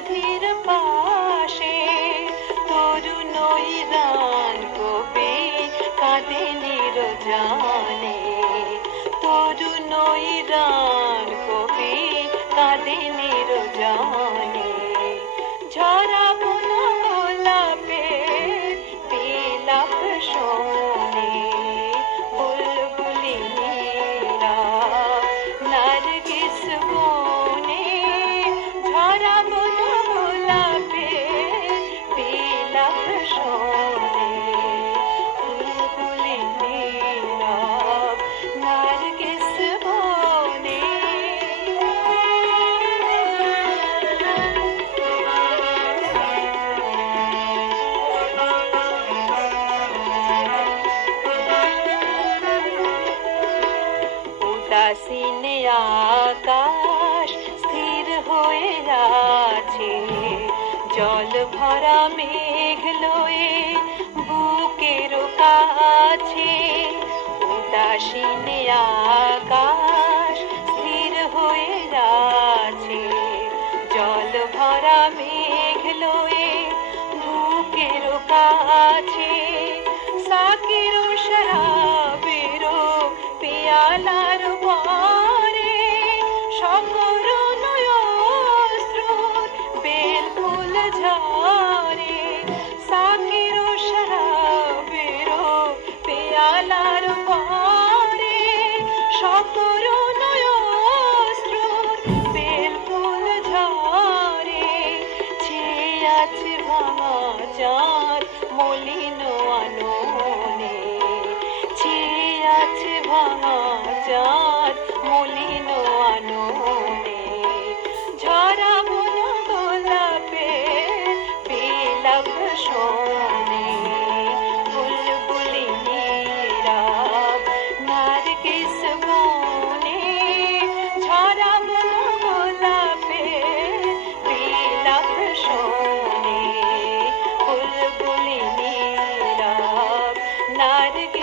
সমাধির পাশে। তরুণ রান কবি কাঁদে নিরজানে। নই ইরান উদাসীন আকাশ স্থির হয়ে আছে জল ভরা মেঘ লয়ে বুকের কাছে উদাসীন আকাশ স্থির হয়ে আছে জল ভরা মেঘ লয়ে বুকের কাছে পেয়ালার পরে সতর নয়স্রোত বেল ফুল ঝরে। চেয়ে আছে ভাঙা চাঁদ মলিন আননে চেয়ে আছে ভাঙা চাঁদ মলিন नारगे